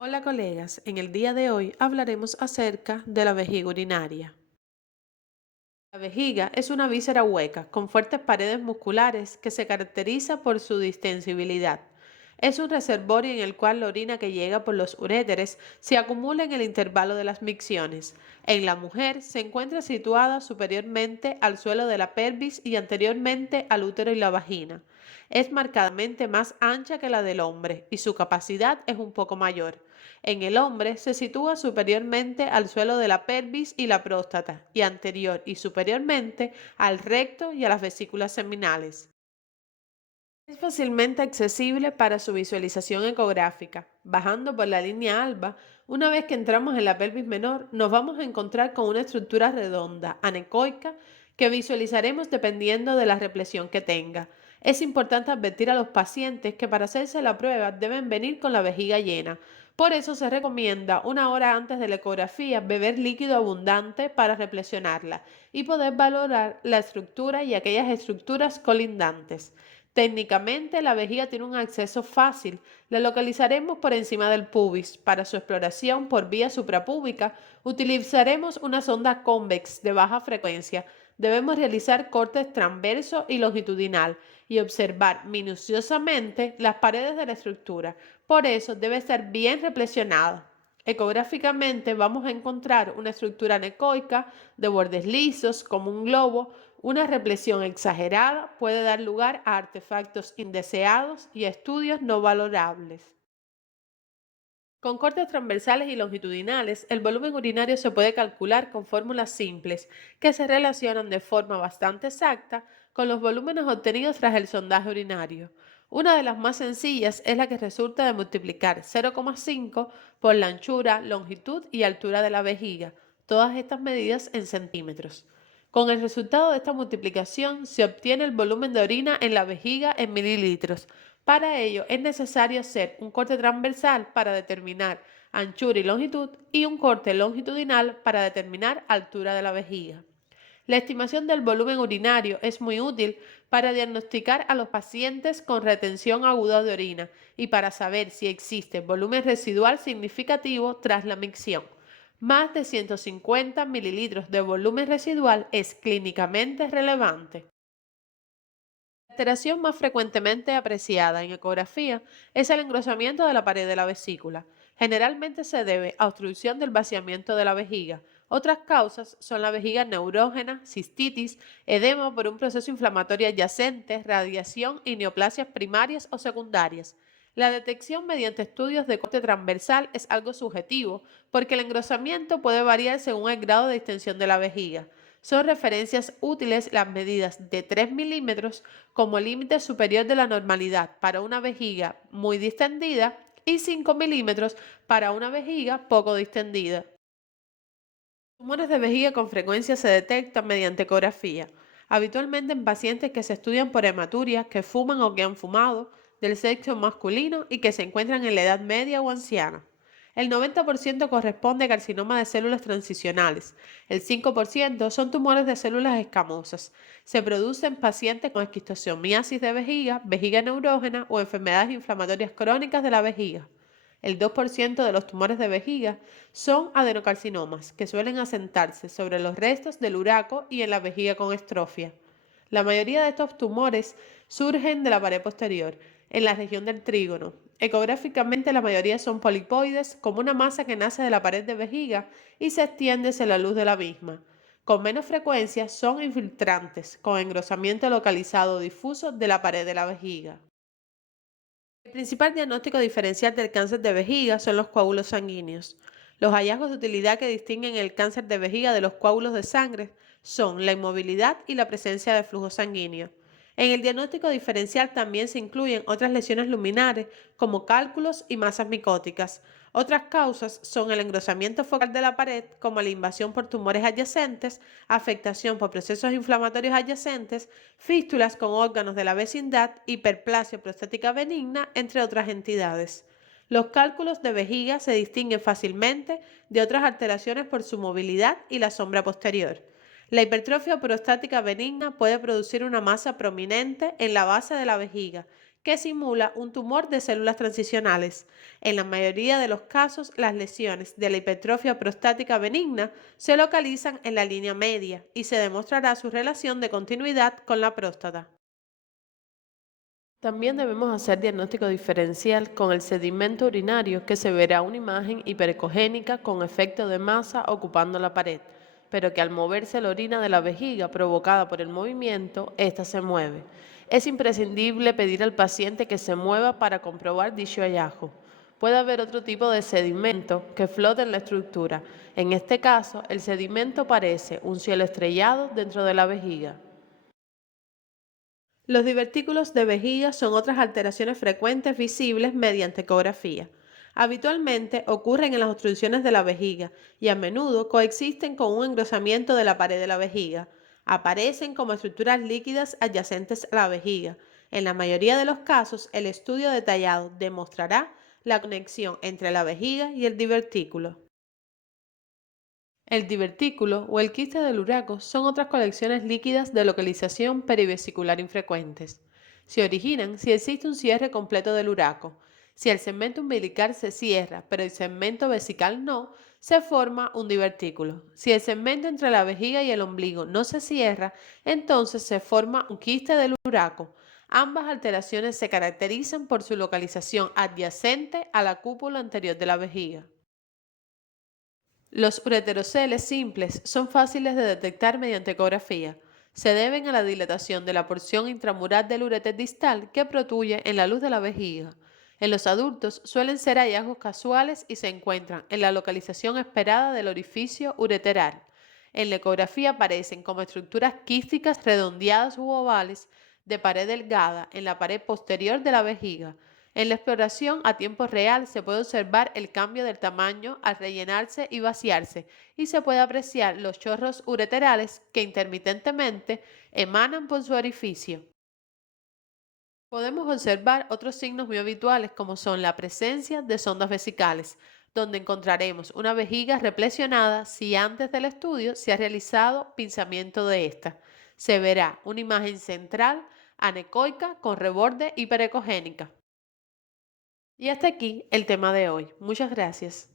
Hola colegas, en el día de hoy hablaremos acerca de la vejiga urinaria. La vejiga es una víscera hueca con fuertes paredes musculares que se caracteriza por su distensibilidad. Es un reservorio en el cual la orina que llega por los uréteres se acumula en el intervalo de las micciones. En la mujer se encuentra situada superiormente al suelo de la pelvis y anteriormente al útero y la vagina. Es marcadamente más ancha que la del hombre y su capacidad es un poco mayor. En el hombre se sitúa superiormente al suelo de la pelvis y la próstata y anterior y superiormente al recto y a las vesículas seminales. Es fácilmente accesible para su visualización ecográfica. Bajando por la línea alba, una vez que entramos en la pelvis menor, nos vamos a encontrar con una estructura redonda, anecoica, que visualizaremos dependiendo de la represión que tenga. Es importante advertir a los pacientes que para hacerse la prueba deben venir con la vejiga llena. Por eso se recomienda una hora antes de la ecografía beber líquido abundante para replesionarla y poder valorar la estructura y aquellas estructuras colindantes. Técnicamente, la vejiga tiene un acceso fácil. La localizaremos por encima del pubis. Para su exploración por vía suprapúbica, utilizaremos una sonda convex de baja frecuencia. Debemos realizar cortes transverso y longitudinal y observar minuciosamente las paredes de la estructura. Por eso debe estar bien replesionada. Ecográficamente vamos a encontrar una estructura anecoica de bordes lisos como un globo. Una represión exagerada puede dar lugar a artefactos indeseados y a estudios no valorables. Con cortes transversales y longitudinales, el volumen urinario se puede calcular con fórmulas simples que se relacionan de forma bastante exacta con los volúmenes obtenidos tras el sondaje urinario. Una de las más sencillas es la que resulta de multiplicar 0,5 por la anchura, longitud y altura de la vejiga, todas estas medidas en centímetros. Con el resultado de esta multiplicación se obtiene el volumen de orina en la vejiga en mililitros. Para ello es necesario hacer un corte transversal para determinar anchura y longitud y un corte longitudinal para determinar altura de la vejiga. La estimación del volumen urinario es muy útil para diagnosticar a los pacientes con retención aguda de orina y para saber si existe volumen residual significativo tras la micción. Más de 150 mililitros de volumen residual es clínicamente relevante. La alteración más frecuentemente apreciada en ecografía es el engrosamiento de la pared de la vesícula. Generalmente se debe a obstrucción del vaciamiento de la vejiga. Otras causas son la vejiga neurógena, cistitis, edema por un proceso inflamatorio adyacente, radiación y neoplasias primarias o secundarias. La detección mediante estudios de corte transversal es algo subjetivo porque el engrosamiento puede variar según el grado de extensión de la vejiga. Son referencias útiles las medidas de 3 milímetros como límite superior de la normalidad para una vejiga muy distendida y 5 milímetros para una vejiga poco distendida. Tumores de vejiga con frecuencia se detectan mediante ecografía, habitualmente en pacientes que se estudian por hematuria, que fuman o que han fumado, del sexo masculino y que se encuentran en la edad media o anciana. El 90% corresponde a carcinoma de células transicionales. El 5% son tumores de células escamosas. Se producen en pacientes con esquistosomiasis de vejiga, vejiga neurógena o enfermedades inflamatorias crónicas de la vejiga. El 2% de los tumores de vejiga son adenocarcinomas, que suelen asentarse sobre los restos del uraco y en la vejiga con estrofia. La mayoría de estos tumores surgen de la pared posterior, en la región del trígono. Ecográficamente la mayoría son polipoides, como una masa que nace de la pared de vejiga y se extiende hacia la luz de la misma. Con menos frecuencia son infiltrantes, con engrosamiento localizado difuso de la pared de la vejiga. El principal diagnóstico diferencial del cáncer de vejiga son los coágulos sanguíneos. Los hallazgos de utilidad que distinguen el cáncer de vejiga de los coágulos de sangre son la inmovilidad y la presencia de flujo sanguíneo. En el diagnóstico diferencial también se incluyen otras lesiones luminares como cálculos y masas micóticas. Otras causas son el engrosamiento focal de la pared, como la invasión por tumores adyacentes, afectación por procesos inflamatorios adyacentes, fístulas con órganos de la vecindad, hiperplasia prostática benigna, entre otras entidades. Los cálculos de vejiga se distinguen fácilmente de otras alteraciones por su movilidad y la sombra posterior. La hipertrofia prostática benigna puede producir una masa prominente en la base de la vejiga, que simula un tumor de células transicionales. En la mayoría de los casos, las lesiones de la hipertrofia prostática benigna se localizan en la línea media y se demostrará su relación de continuidad con la próstata. También debemos hacer diagnóstico diferencial con el sedimento urinario, que se verá una imagen hiperecogénica con efecto de masa ocupando la pared, pero que al moverse la orina de la vejiga provocada por el movimiento, ésta se mueve. Es imprescindible pedir al paciente que se mueva para comprobar dicho hallazgo. Puede haber otro tipo de sedimento que flote en la estructura. En este caso, el sedimento parece un cielo estrellado dentro de la vejiga. Los divertículos de vejiga son otras alteraciones frecuentes visibles mediante ecografía. Habitualmente ocurren en las obstrucciones de la vejiga y a menudo coexisten con un engrosamiento de la pared de la vejiga. Aparecen como estructuras líquidas adyacentes a la vejiga. En la mayoría de los casos, el estudio detallado demostrará la conexión entre la vejiga y el divertículo. El divertículo o el quiste del uraco son otras colecciones líquidas de localización perivesicular infrecuentes. Se originan si existe un cierre completo del uraco. Si el segmento umbilical se cierra, pero el segmento vesical no, se forma un divertículo. Si el segmento entre la vejiga y el ombligo no se cierra, entonces se forma un quiste del uraco. Ambas alteraciones se caracterizan por su localización adyacente a la cúpula anterior de la vejiga. Los ureteroceles simples son fáciles de detectar mediante ecografía. Se deben a la dilatación de la porción intramural del ureter distal que protruye en la luz de la vejiga. En los adultos suelen ser hallazgos casuales y se encuentran en la localización esperada del orificio ureteral. En la ecografía aparecen como estructuras quísticas redondeadas u ovales de pared delgada en la pared posterior de la vejiga. En la exploración a tiempo real se puede observar el cambio del tamaño al rellenarse y vaciarse y se puede apreciar los chorros ureterales que intermitentemente emanan por su orificio. Podemos observar otros signos muy habituales como son la presencia de sondas vesicales, donde encontraremos una vejiga replesionada si antes del estudio se ha realizado pinzamiento de esta. Se verá una imagen central anecoica con reborde hiperecogénica. Y hasta aquí el tema de hoy. Muchas gracias.